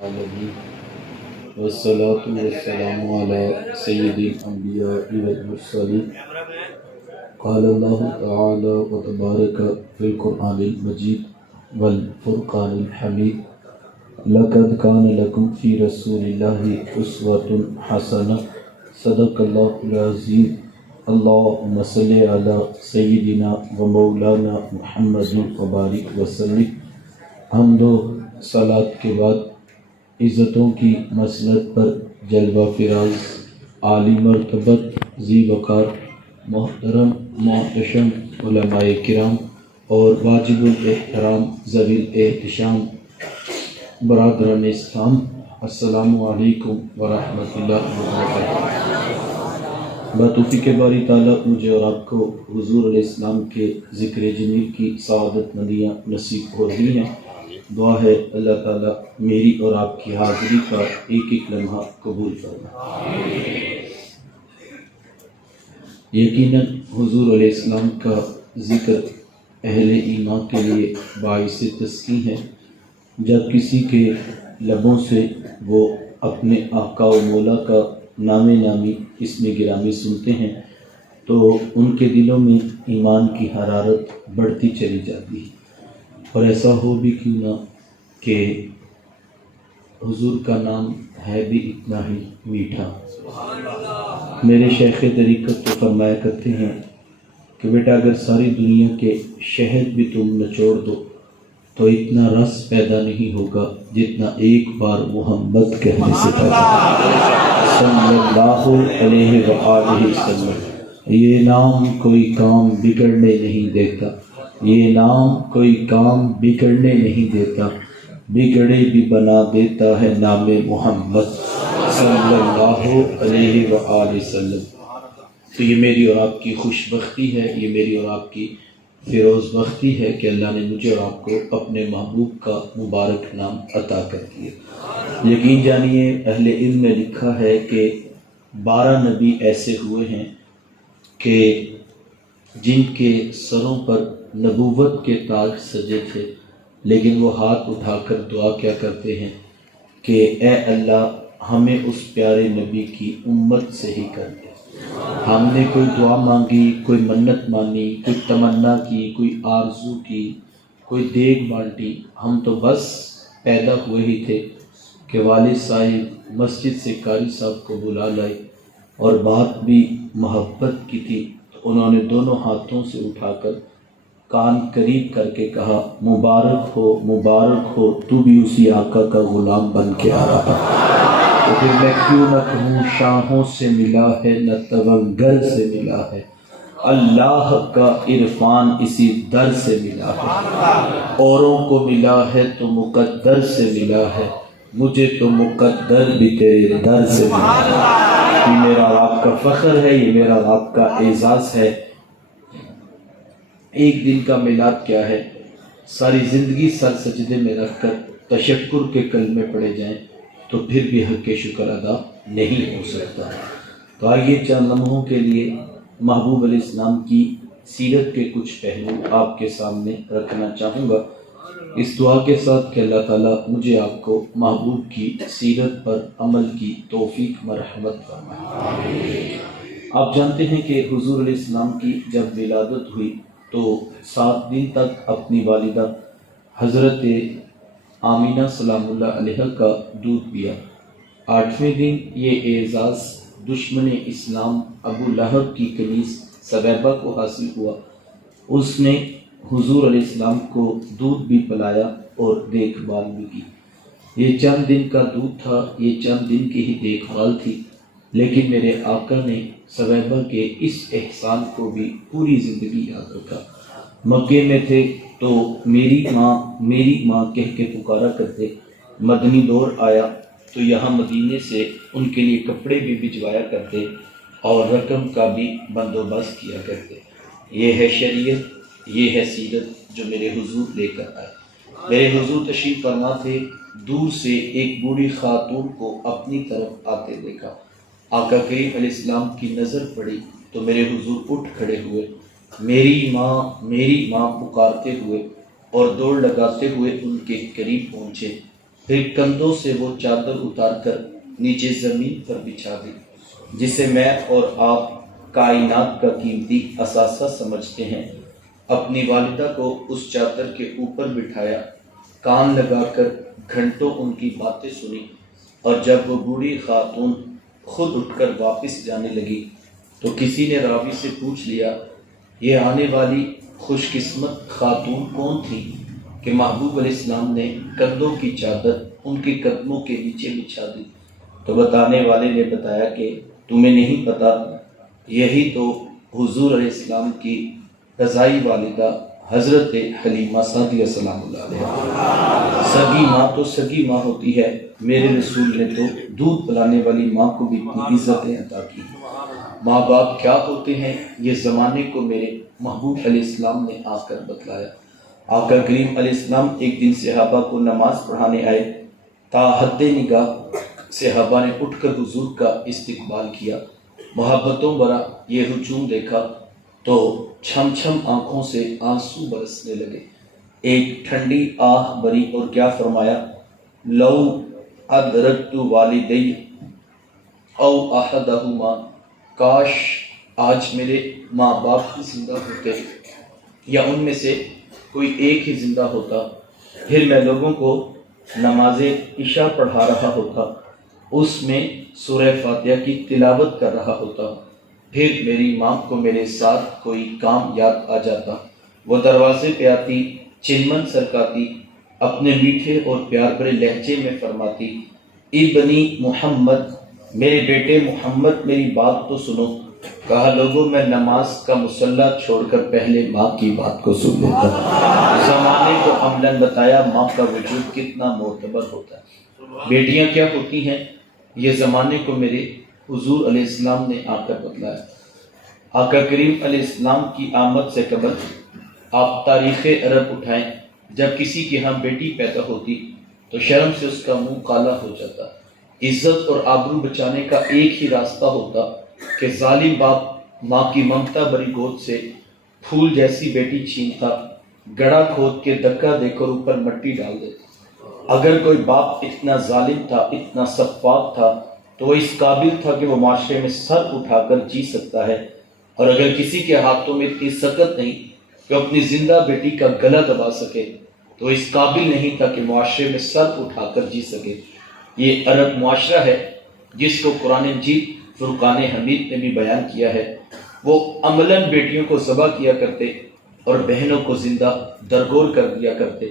العالمين والصلاة والسلام على سيد الأنبياء والمرسلين قال الله تعالى وتبارك في القرآن المجيد والفرقان الحميد لقد كان لكم في رسول الله أسوة حسنة صدق الله العظيم اللهم صل على سيدنا ومولانا محمد وبارك وسلم حمد و صلاة کے بعد عزتوں کی مسند پر جلوہ فراز عالی مرتبت ذی وقار محترم محتشم علماء کرام اور واجب الاحترام ذوی الاحتشام برادران اسلام، السلام علیکم ورحمۃ اللہ وبرکاتہ۔ بتوفیق باری تعالیٰ مجھے اور آپ کو حضور علیہ السلام کے ذکر جمیل کی سعادت مندیاں نصیب ہو رہی ہیں۔ دعا ہے اللہ تعالیٰ میری اور آپ کی حاضری کا ایک ایک لمحہ قبول فرمائے۔ یقیناً حضور علیہ السلام کا ذکر اہل ایمان کے لیے باعث تسکین ہے۔ جب کسی کے لبوں سے وہ اپنے آقا و مولا کا نام نامی اسم گرامی سنتے ہیں تو ان کے دلوں میں ایمان کی حرارت بڑھتی چلی جاتی ہے، اور ایسا ہو بھی کیوں نہ کہ حضور کا نام ہے بھی اتنا ہی میٹھا۔ میرے شیخ طریقت تو فرمایا کرتے ہیں کہ بیٹا اگر ساری دنیا کے شہد بھی تم نچوڑ دو تو اتنا رس پیدا نہیں ہوگا جتنا ایک بار محمد کہنے سے پیدا صلی اللہ علیہ وآلہ وسلم۔ یہ نام کوئی کام بگڑنے نہیں دیتا، یہ نام کوئی کام بگڑنے نہیں دیتا، بگڑے بھی بنا دیتا ہے نام محمد صلی اللہ علیہ وآلہ وسلم۔ تو یہ میری اور آپ کی خوش بختی ہے، یہ میری اور آپ کی فیروز بختی ہے کہ اللہ نے مجھے اور آپ کو اپنے محبوب کا مبارک نام عطا کر دیا۔ یقین جانیے اہل علم نے لکھا ہے کہ 12 نبی ایسے ہوئے ہیں کہ جن کے سروں پر نبوت کے تاج سجے تھے، لیکن وہ ہاتھ اٹھا کر دعا کیا کرتے ہیں کہ اے اللہ ہمیں اس پیارے نبی کی امت سے ہی کر دے۔ ہم نے کوئی دعا مانگی، کوئی منت مانی، کوئی تمنا کی، کوئی آرزو کی، کوئی دیگ بانٹی، ہم تو بس پیدا ہوئے ہی تھے کہ والد صاحب مسجد سے قاری صاحب کو بلا لائے، اور بات بھی محبت کی تھی تو انہوں نے دونوں ہاتھوں سے اٹھا کر کان قریب کر کے کہا مبارک ہو تو بھی اسی آقا کا غلام بن کے آ رہا۔ تو پھر میں کیوں نہ کہوں شاہوں سے ملا ہے نہ توگر سے ملا ہے، اللہ کا عرفان اسی در سے ملا ہے، اوروں کو ملا ہے تو مقدر سے ملا ہے، مجھے تو مقدر بھی تیرے در سے ملا ہے۔ یہ میرا آپ کا فخر ہے، یہ میرا آپ کا اعزاز ہے۔ ایک دن کا میلاد کیا ہے، ساری زندگی سر سجدے میں رکھ کر تشکر کے کلمے پڑھے جائیں تو پھر بھی حق شکر ادا نہیں ہو سکتا۔ تو آئیے چند لمحوں کے لیے محبوب علیہ السلام کی سیرت کے کچھ پہلو آپ کے سامنے رکھنا چاہوں گا، اس دعا کے ساتھ کہ اللہ تعالیٰ مجھے آپ کو محبوب کی سیرت پر عمل کی توفیق مرحمت فرمائے۔ آپ جانتے ہیں کہ حضور علیہ السلام کی جب ولادت ہوئی تو 7 دن تک اپنی والدہ حضرت آمینہ سلام اللہ علیہ کا دودھ پیا۔ 8ویں دن یہ اعزاز دشمن اسلام ابو لہب کی کنیز سویبہ کو حاصل ہوا، اس نے حضور علیہ السلام کو دودھ بھی پلایا اور دیکھ بھال بھی کی۔ یہ چند دن کا دودھ تھا، یہ چند دن کی ہی دیکھ بھال تھی، لیکن میرے آقا نے سویبہ کے اس احسان کو بھی پوری زندگی یاد رکھا۔ مکے میں تھے تو میری ماں کہہ کے پکارا کرتے، مدنی دور آیا تو یہاں مدینے سے ان کے لیے کپڑے بھی بھجوایا کرتے اور رقم کا بھی بندوبست کیا کرتے۔ یہ ہے شریعت، یہ ہے سیرت جو میرے حضور لے کر آئے۔ میرے حضور تشریف فرما تھے، دور سے ایک بوڑھی خاتون کو اپنی طرف آتے دیکھا، آقا کریم علیہ السلام کی نظر پڑی تو میرے حضور اٹھ کھڑے ہوئے، میری ماں پکارتے ہوئے اور دوڑ لگاتے ہوئے ان کے قریب پہنچے پھر کندھوں سے وہ چادر اتار کر نیچے زمین پر بچھا دی، جسے میں اور آپ کائنات کا قیمتی اثاثہ سمجھتے ہیں۔ اپنی والدہ کو اس چادر کے اوپر بٹھایا، کان لگا کر گھنٹوں ان کی باتیں سنی، اور جب وہ بوڑھی خاتون خود اٹھ کر واپس جانے لگی تو کسی نے راوی سے پوچھ لیا، یہ آنے والی خوش قسمت خاتون کون تھی کہ محبوب علیہ السلام نے کندھوں کی چادر ان کے قدموں کے نیچے بچھا دی؟ تو بتانے والے نے بتایا کہ تمہیں نہیں پتا، یہی تو حضور علیہ السلام کی رضائی والدہ حضرت حلیمہ سعدیہ سلام اللہ علیہ۔ سگی ماں تو سگی ماں ہوتی ہے، میرے رسول نے تو دودھ پلانے والی ماں کو بھی اتنی عزتیں عطا کی۔ ماں باپ کیا ہوتے ہیں یہ زمانے کو میرے محبوب علیہ السلام نے آ کر بتلایا۔ آقا کریم علیہ السلام ایک دن صحابہ کو نماز پڑھانے آئے، تا حد نگاہ صحابہ نے اٹھ کر حضور کا استقبال کیا، محبتوں بھرا یہ ہجوم دیکھا تو چھم چھم آنکھوں سے آنسو برسنے لگے۔ ایک ٹھنڈی آہ بری اور کیا فرمایا، لو ادرکت والدی او احدہما، کاش آج میرے ماں باپ زندہ ہوتے یا ان میں سے کوئی ایک ہی زندہ ہوتا، پھر میں لوگوں کو نماز عشاء پڑھا رہا ہوتا، اس میں سورہ فاتحہ کی تلاوت کر رہا ہوتا، پھر میری ماں کو میرے ساتھ کوئی کام یاد آ جاتا، وہ دروازے پہ آتی، چنمن سرکاتی، اپنے میٹھے اور پیار بھرے لہجے میں فرماتی، ابنی محمد، میرے بیٹے محمد میری بات تو سنو۔ کہا لوگوں میں نماز کا مصلی چھوڑ کر پہلے ماں کی بات کو سن لیتا۔ زمانے کو عملاً بتایا ماں کا وجود کتنا معتبر ہوتا ہے۔ بیٹیاں کیا ہوتی ہیں یہ زمانے کو میرے حضور علیہ السلام نے آ کر بتلایا۔ آقا کریم علیہ السلام کی آمد سے قبل آپ تاریخ عرب اٹھائیں، جب کسی کے ہاں بیٹی پیدا ہوتی تو شرم سے اس کا منہ کالا ہو جاتا۔ عزت اور آبرو بچانے کا ایک ہی راستہ ہوتا کہ ظالم باپ ماں کی ممتا بری گود سے پھول جیسی بیٹی چھینتا، گڑھا کھود کے دھکا دے کر اوپر مٹی ڈال دیتا۔ اگر کوئی باپ اتنا ظالم تھا، اتنا سفاک تھا، تو وہ اس قابل تھا کہ وہ معاشرے میں سر اٹھا کر جی سکتا ہے، اور اگر کسی کے ہاتھوں میں اتنی سخت نہیں کہ اپنی زندہ بیٹی کا گلا دبا سکے، تو اس قابل نہیں تھا کہ معاشرے میں سر اٹھا کر جی سکے۔ یہ عرب معاشرہ ہے جس کو قرآن مجید فرقان حمید نے بھی بیان کیا ہے۔ وہ عملاً بیٹیوں کو ذبح کیا کرتے اور بہنوں کو زندہ درگور کر دیا کرتے۔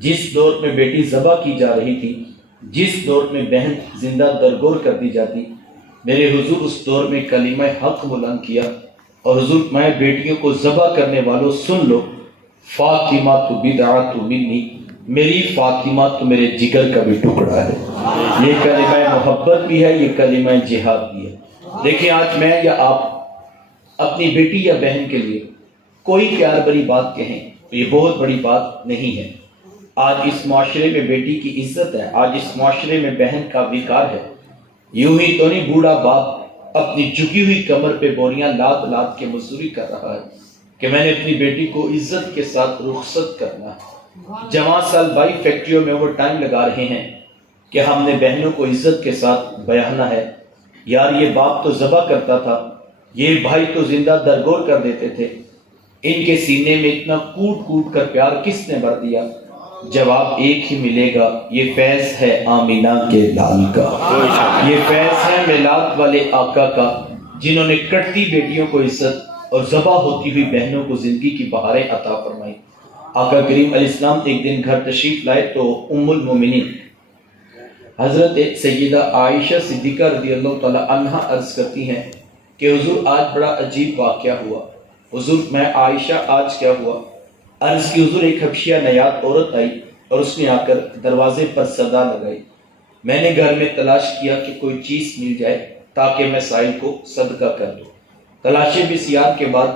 جس دور میں بیٹی ذبح کی جا رہی تھی، جس دور میں بہن زندہ درگور کر دی جاتی، میرے حضور اس دور میں کلمہ حق بلند کیا، اور حضور میں بیٹیوں کو ذبح کرنے والوں سن لو، فاطمہ تو بدعۃ منی، میری فاطمہ تو میرے جگر کا بھی ٹکڑا ہے۔ یہ کلمہ محبت بھی ہے، یہ کلمہ جہاد بھی ہے۔ دیکھیں آج میں یا آپ اپنی بیٹی یا بہن کے لیے کوئی پیار بری بات کہیں تو یہ بہت بڑی بات نہیں ہے۔ آج اس معاشرے میں بیٹی کی عزت ہے، آج اس معاشرے میں بہن کا وقار ہے۔ یوں ہی تو نہیں بوڑھا باپ اپنی جھکی ہوئی کمر پہ بوریاں لاد لاد کے مزدوری کر رہا ہے کہ میں نے اپنی بیٹی کو عزت کے ساتھ رخصت کرنا ہے۔ جوان سال بھائی فیکٹریوں میں اوور ٹائم لگا رہے ہیں کہ ہم نے بہنوں کو عزت کے ساتھ بیاہنا ہے۔ یار یہ باپ تو ذبح کرتا تھا، یہ بھائی تو زندہ درگور کر دیتے تھے، ان کے سینے میں اتنا کوٹ کوٹ کر پیار کس نے بھر دیا؟ جواب ایک ہی ملے گا، یہ فیض ہے آمینہ کے لال کا، یہ فیض ہے میلاد والے آقا کا، جنہوں نے کٹتی بیٹیوں کو عزت اور ذبح ہوتی ہوئی بہنوں کو زندگی کی بہاریں عطا فرمائی۔ آقا کریم علیہ السلام ایک دن گھر تشریف لائے تو ام المومنین حضرت سیدہ عائشہ صدیقہ رضی اللہ تعالی عنہا عرض کرتی ہیں کہ حضور آج بڑا عجیب واقعہ ہوا۔ حضور میں عائشہ آج کیا ہوا؟ عرض کی حضور ایک حبشیہ نیاد عورت آئی اور اس نے آ کر دروازے پر صدا لگائی۔ میں نے گھر میں تلاش کیا کہ کوئی چیز مل جائے تاکہ میں سائل کو صدقہ کر دوں۔ تلاشی بسیار کے بعد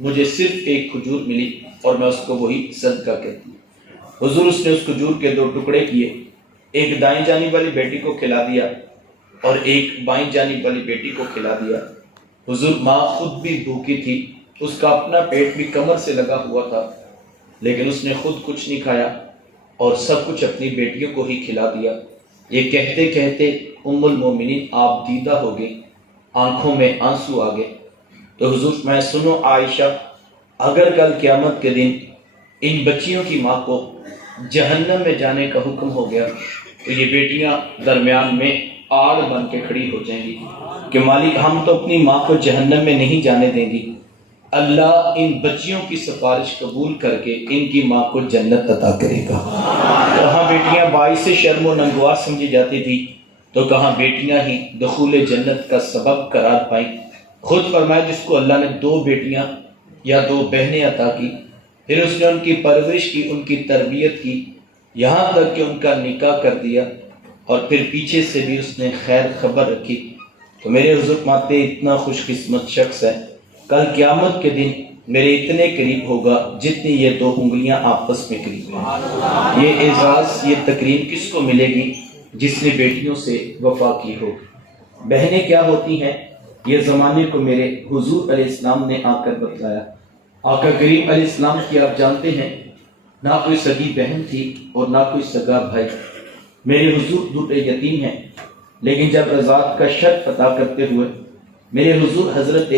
مجھے صرف ایک کھجور ملی اور میں اس کو وہی صدقہ کر دی۔ حضور اس نے اس کھجور کے 2 ٹکڑے کیے، ایک دائیں جانب والی بیٹی کو کھلا دیا اور ایک بائیں جانب والی بیٹی کو کھلا دیا۔ حضور ماں خود بھی بھوکی تھی، اس کا اپنا پیٹ بھی کمر سے لگا ہوا تھا، لیکن اس نے خود کچھ نہیں کھایا اور سب کچھ اپنی بیٹیوں کو ہی کھلا دیا۔ یہ کہتے کہتے ام المومنین آپ دیدہ ہو گئی، آنکھوں میں آنسو آ گئے۔ تو حضور میں سنو عائشہ، اگر کل قیامت کے دن ان بچیوں کی ماں کو جہنم میں جانے کا حکم ہو گیا تو یہ بیٹیاں درمیان میں آڑ بن کے کھڑی ہو جائیں گی کہ مالک ہم تو اپنی ماں کو جہنم میں نہیں جانے دیں گی، اللہ ان بچیوں کی سفارش قبول کر کے ان کی ماں کو جنت عطا کرے گا۔ کہاں بیٹیاں باعث شرم و ننگوا سمجھی جاتی تھی تو کہاں بیٹیاں ہی دخول جنت کا سبب قرار پائیں۔ خود فرمایا جس کو اللہ نے 2 بیٹیاں یا 2 بہنیں عطا کی، پھر اس نے ان کی پرورش کی، ان کی تربیت کی، یہاں تک کہ ان کا نکاح کر دیا، اور پھر پیچھے سے بھی اس نے خیر خبر رکھی، تو میرے حضور ماتے اتنا خوش قسمت شخص ہے، کل قیامت کے دن میرے اتنے قریب ہوگا جتنی یہ 2 انگلیاں آپس میں قریب ہیں۔ یہ اعزاز، یہ تکریم کس کو ملے گی؟ جس نے بیٹیوں سے وفا کی ہوگی۔ بہنیں کیا ہوتی ہیں یہ زمانے کو میرے حضور علیہ السلام نے آ کر بتلایا۔ آقا کریم علیہ السلام کی آپ جانتے ہیں نہ کوئی سگی بہن تھی اور نہ کوئی سگا بھائی۔ میرے حضور دودھ یتیم ہیں، لیکن جب رضاعت کا شرط ادا کرتے ہوئے میرے حضور حضرت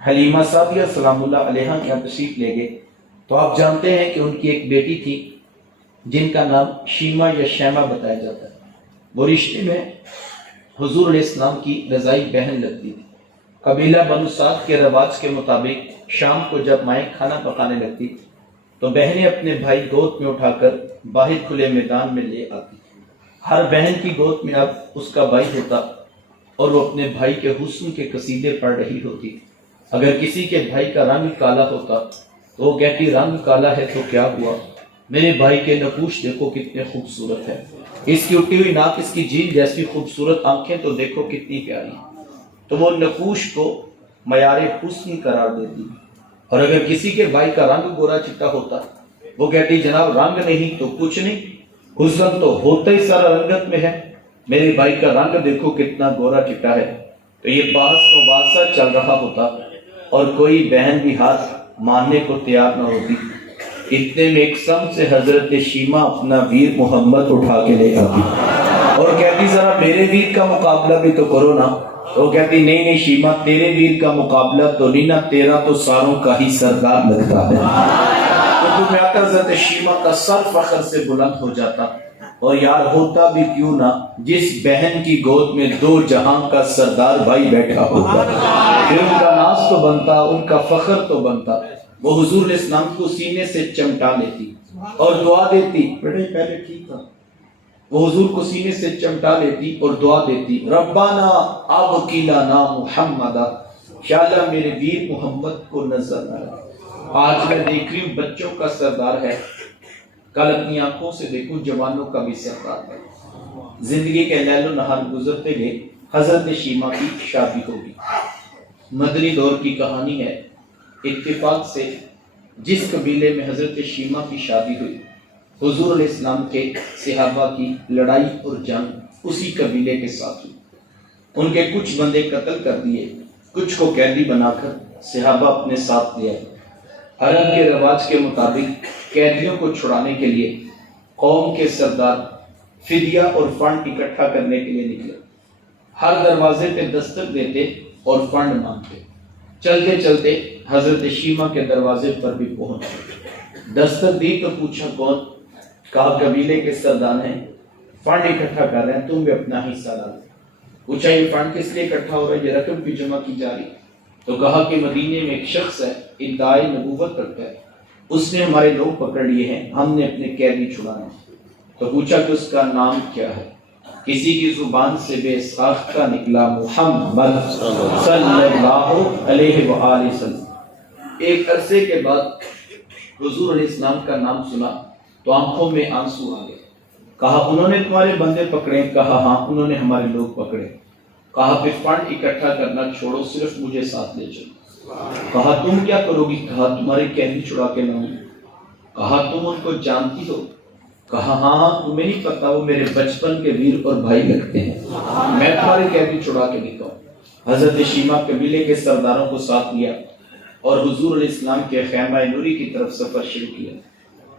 حلیمہ سعدیہ سلام اللہ علیہا کے یہاں تشریف لے گئے تو آپ جانتے ہیں کہ ان کی ایک بیٹی تھی جن کا نام شیمہ یا شیمہ بتایا جاتا ہے۔ وہ رشتے میں حضور علیہ السلام کی رضائی بہن لگتی تھی۔ قبیلہ بنو سعد کے رواج کے مطابق شام کو جب مائیں کھانا پکانے لگتی تو بہنیں اپنے بھائی گود میں اٹھا کر باہر کھلے میدان میں لے آتی۔ ہر بہن کی گود میں اب اس کا بھائی ہوتا اور وہ اپنے بھائی کے حسن کے قصیدے پڑھ رہی ہوتی۔ اگر کسی کے بھائی کا رنگ کالا ہوتا تو وہ کہتی رنگ کالا ہے تو کیا ہوا، میرے بھائی کے نقوش دیکھو کتنے خوبصورت ہے، اس کی اٹھی ہوئی ناک، اس کی جھیل جیسی خوبصورت آنکھیں تو دیکھو کتنی پیاری، تو وہ نقوش کو معیار حسن قرار دیتی۔ اور اگر کسی کے بھائی کا رنگ گورا چٹا ہوتا وہ کہتی جناب رنگ نہیں تو کچھ نہیں، حسن تو ہوتا ہی سارا رنگت میں ہے، میرے بھائی کا رنگ دیکھو کتنا گورا چٹا ہے۔ تو یہ بحث مباحثہ چل رہا ہوتا اور کوئی بہن بھی ہاتھ ماننے کو تیار نہ ہوتی۔ اتنے میں ایک سم سے حضرت شیمہ اپنا ویر محمد اٹھا کے لے آتی اور کہتی ذرا میرے ویر کا مقابلہ بھی تو کرو نا۔ وہ کہتی نہیں نہیں شیمہ تیرے ویر کا مقابلہ تو نہیں نا، تیرا تو ساروں کا ہی سردار لگتا ہے۔ تو میں آتا حضرت شیمہ کا سر فخر سے بلند ہو جاتا، اور یار ہوتا بھی کیوں نہ جس بہن کی گود میں 2 جہاں کا سردار بھائی بیٹھا ہوتا، پھر ان کا ناز تو بنتا، ان کا فخر تو بنتا۔ وہ حضور علیہ السلام کو سینے سے چمٹا لیتی اور دعا دیتی، بیٹے پہلے ٹھیک تھا، وہ حضور کو سینے سے چمٹا لیتی اور دعا دیتی ربنا ابقی لنا محمدا، یا اللہ میرے ویر محمد کو نظر نہ رکھ۔ آج میں دیکھ رہی ہوں بچوں کا سردار ہے، کل اپنی آنکھوں سے دیکھوں جوانوں کا بھی سردار ہے۔ زندگی کے لیل و نہار گزرتے گئے، حضرت شیمہ کی شادی ہوگی۔ مدنی دور کی کہانی ہے، اتفاق سے جس قبیلے میں حضرت شیمہ کی شادی ہوئی حضور علیہ السلام کے صحابہ کی لڑائی اور جنگ اسی قبیلے کے ساتھ ہوئی۔ ان کے کچھ بندے قتل کر دیے، کچھ کو قیدی بنا کر صحابہ اپنے ساتھ لے آئے۔ عرب کے رواج کے مطابق قیدیوں کو چھڑانے کے لیے قوم کے سردار فدیہ اور فنڈ اکٹھا کرنے کے لیے نکلے، ہر دروازے پہ دستک دیتے اور فنڈ مانگتے۔ چلتے چلتے حضرت شیمہ کے دروازے پر بھی پہنچے، دستک دی تو پوچھا کون؟ کہا قبیلے کے سردار ہیں، فنڈ اکٹھا کر رہے ہیں، تم بھی اپنا حصہ ڈالو۔ پوچھا یہ فنڈ کس لیے اکٹھا ہو رہا ہے، یہ رقم بھی جمع کی جا رہی؟ تو کہا کہ مدینے میں ایک شخص ہے، ادعائے نبوت رکھتا ہے، اس نے ہمارے لوگ پکڑ لیے ہیں، ہم نے اپنے قیدی چھڑانے۔ تو پوچھا کہ اس کا نام کیا ہے؟ کسی کی زبان سے بے ساختہ نکلا محمد صلی اللہ علیہ وآلہ وسلم۔ ایک عرصے کے بعد حضور علیہ السلام کا نام سنا تو آنکھوں میں آنسو آ گئے۔ کہا انہوں نے تمہارے بندے پکڑے؟ کہا ہاں انہوں نے ہمارے لوگ پکڑے۔ کہا پھر فنڈ اکٹھا کرنا چھوڑو، صرف مجھے ساتھ لے چلو۔ کہا تم کیا کرو گی؟ کہا تمہارے قیدی چھڑا کے لاؤں۔ کہا تم ان کو جانتی ہو؟ کہا ہاں تمہیں نہیں پتا، وہ میرے بچپن کے ویر اور بھائی لگتے ہیں، میں تمہارے قیدی چھڑا کے نکلا۔ حضرت شیمہ قبیلے کے سرداروں کو ساتھ لیا اور حضور علیہ السلام کے خیمہ نوری کی طرف سفر شروع کیا۔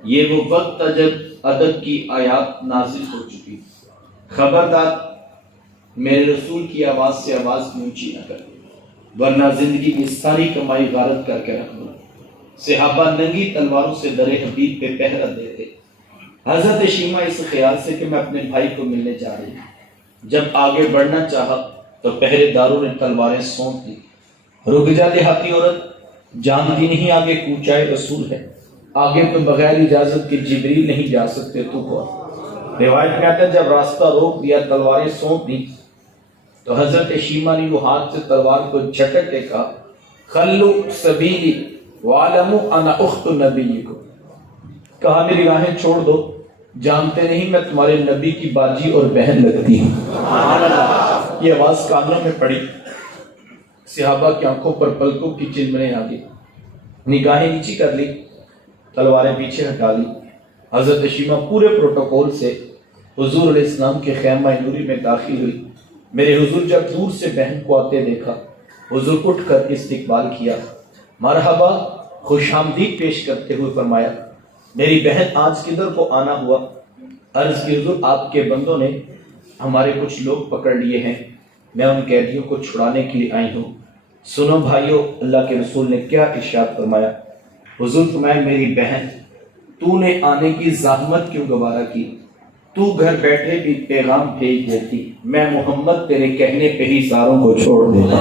یہ وہ وقت تھا جب ادب کی آیات نازل ہو چکی. خبردار میرے رسول کی آواز سے آواز اونچی نہ کر، ورنہ زندگی کی ساری کمائی غارت کر کے رکھ دوں. صحابہ ننگی تلواروں سے در حبیب پہ پہرا دیتے. حضرت شیمہ اس خیال سے کہ میں اپنے بھائی کو ملنے جا رہی ہوں، جب آگے بڑھنا چاہا تو پہرے داروں نے تلواریں سونپ دی. رک جا دیہاتی عورت، جانتی نہیں آگے کوچائے رسول ہے، آگے تو بغیر اجازت کے جبریل نہیں جا سکتے، تو کون؟ روایت میں آتا ہے جب راستہ روک دیا، تلواریں سونپ دی، تو حضرت شیمہ نے وہ ہاتھ سے تلوار کو جھٹک کے کہا خلو سبیلی وعلموا انا اخت نبیکم، کہا میری راہیں چھوڑ دو، جانتے نہیں میں تمہارے نبی کی باجی اور بہن لگتی ہوں. یہ آواز کانوں میں پڑی. صحابہ کی آنکھوں پر پلکوں کی چنبھیں آ گئی، نگاہیں نیچی کر لی، تلواریں پیچھے ہٹا لی. حضرت شیمہ پورے پروٹوکول سے حضور علیہ السلام کے خیمہ نوری میں داخل ہوئی. میرے حضور جب دور سے بہن کو آتے دیکھا، حضور اٹھ کر استقبال کیا، مرحبا خوش آمدید پیش کرتے ہوئے فرمایا میری بہن آج کدھر کو آنا ہوا؟ عرض کی حضور آپ کے بندوں نے ہمارے کچھ لوگ پکڑ لیے ہیں، میں ان قیدیوں کو چھڑانے کے لیے آئی ہوں. سنو بھائیو، اللہ کے رسول نے کیا ارشاد فرمایا. حضور فرمایا میری بہن تو نے آنے کی زحمت کیوں گوارا کی؟ تو گھر بیٹھے بھی پیغام بھیج دیتی، میں محمد تیرے کہنے پہ ہی ساروں کو چھوڑ دیتا.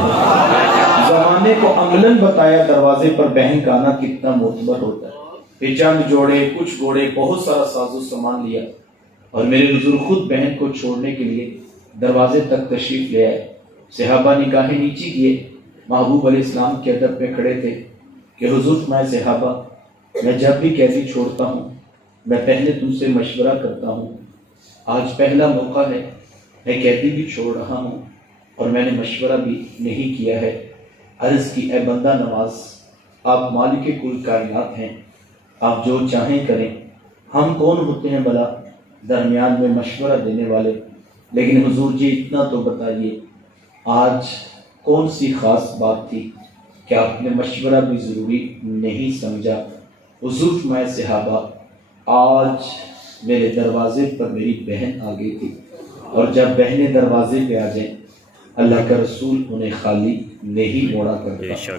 زمانے کو عملاً بتایا دروازے پر بہن کا آنا کتنا معتبر ہوتا ہے. پھر چند جوڑے، کچھ گھوڑے، بہت سارا ساز و سامان لیا اور میرے حضور خود بہن کو چھوڑنے کے لیے دروازے تک تشریف لے آئے. صحابہ نگاہیں نیچی کیے، محبوب علیہ السلام کے ادب پہ کھڑے تھے کہ حضور فرمائے صحابہ میں جب بھی قیدی چھوڑتا ہوں میں پہلے تم سے مشورہ کرتا ہوں. آج پہلا موقع ہے، میں قیدی بھی چھوڑ رہا ہوں اور میں نے مشورہ بھی نہیں کیا ہے. عرض کی اے بندہ نواز، آپ مالک کل کائنات ہیں، آپ جو چاہیں کریں. ہم کون ہوتے ہیں بھلا درمیان میں مشورہ دینے والے؟ لیکن حضور جی اتنا تو بتائیے آج کون سی خاص بات تھی کہ آپ نے مشورہ بھی ضروری نہیں سمجھا؟ حضور فرمائے صحابہ آج میرے دروازے پر میری بہن آ گئی تھی، اور جب بہنیں دروازے پہ آ جائیں اللہ کا رسول انہیں خالی نہیں موڑا کرتا.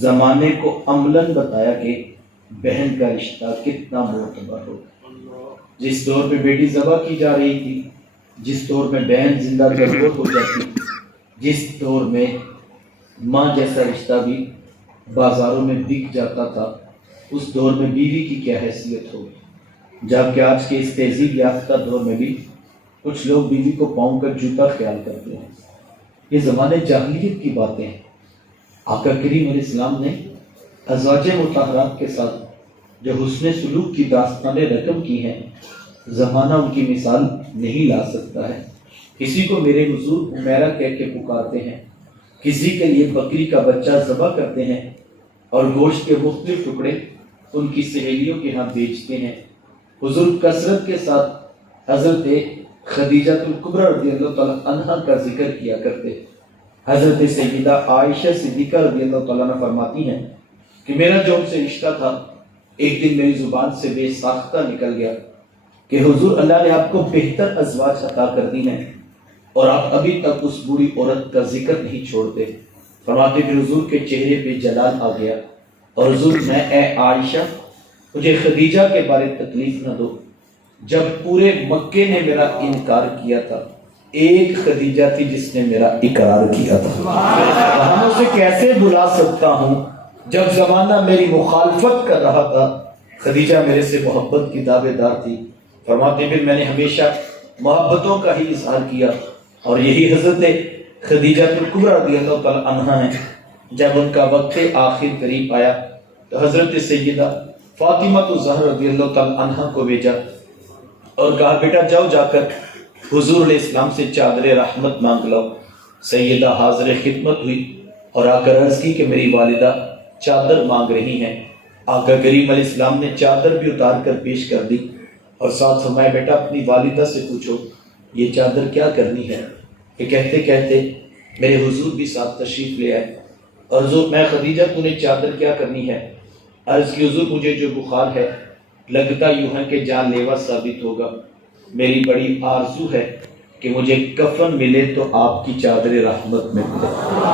زمانے کو عملاً بتایا کہ بہن کا رشتہ کتنا معتبر ہو. جس دور میں بیٹی ذبح کی جا رہی تھی، جس دور میں بہن زندہ ضرور ہو جاتی، جس دور میں ماں جیسا رشتہ بھی بازاروں میں بک جاتا تھا، اس دور میں بیوی کی کیا حیثیت ہوگی. جبکہ آج کے اس تہذیب یافتہ دور میں بھی کچھ لوگ بیوی کو پاؤں کا جوتا خیال کرتے ہیں. یہ زمانے جاہلیت کی باتیں ہیں. آقا کریم علیہ السلام نے ازواج مطہرات کے ساتھ جو حسن سلوک کی داستانیں رقم کی ہیں، زمانہ ان کی مثال نہیں لا سکتا ہے. کسی کو میرے حضور عمیرہ کہہ کے پکارتے ہیں، کسی کے لیے بکری کا بچہ ذبح کرتے ہیں اور گوشت کے مختلف ٹکڑے ان کی سہیلیوں کے ہاں بیچتے ہیں. حضور کثرت کے ساتھ حضرت خدیجہ الکبریٰ رضی اللہ تعالیٰ عنہا کا ذکر کیا کرتے. حضرت سیدہ عائشہ صدیقہ رضی اللہ تعالیٰ عنہ فرماتی ہیں کہ میرا جو ان سے رشتہ تھا ایک دن میری زبان سے بے ساختہ نکل گیا کہ حضور اللہ نے آپ کو بہتر ازواج عطا کر دی ہیں اور آپ ابھی تک اس بوڑھی عورت کا ذکر نہیں چھوڑتے. فرماتے کہ حضور کے چہرے پہ جلال آ گیا اور حضور میں اے عائشہ مجھے خدیجہ کے بارے تکلیف نہ دو. جب پورے مکے نے میرا انکار کیا تھا ایک خدیجہ تھی جس نے میرا اقرار کیا تھا. ہم اسے کیسے بھلا سکتا ہوں جب زمانہ میری مخالفت کر رہا تھا. خدیجہ میرے سے محبت کی دعوے دار تھی. فرماتے پھر میں نے ہمیشہ محبتوں کا ہی اظہار کیا اور یہی حضرت خدیجہ الکبریٰ رضی اللہ تعالیٰ عنہا ہیں. جب ان کا وقت آخر قریب آیا تو حضرت سیدہ فاطمہ الزہرا رضی اللہ تعالیٰ عنہا کو بھیجا اور کہا بیٹا جاؤ جا کر حضور علیہ السلام سے چادر رحمت مانگ لو. سیدہ حاضر خدمت ہوئی اور آ کر عرض کی کہ میری والدہ چادر مانگ رہی ہیں. آقا کریم علیہ السلام نے چادر بھی اتار کر پیش کر دی اور ساتھ فرمایا بیٹا اپنی والدہ سے پوچھو یہ چادر کیا کرنی ہے. یہ کہتے کہتے میرے حضور بھی ساتھ تشریف لے آئے اور حضور میں خدیجہ تو نے چادر کیا کرنی ہے؟ عرض کی حضور مجھے جو بخار ہے لگتا یوں ہے کہ جان لیوا ثابت ہوگا. میری بڑی آرزو ہے کہ مجھے کفن ملے تو آپ کی چادر رحمت میں ملے.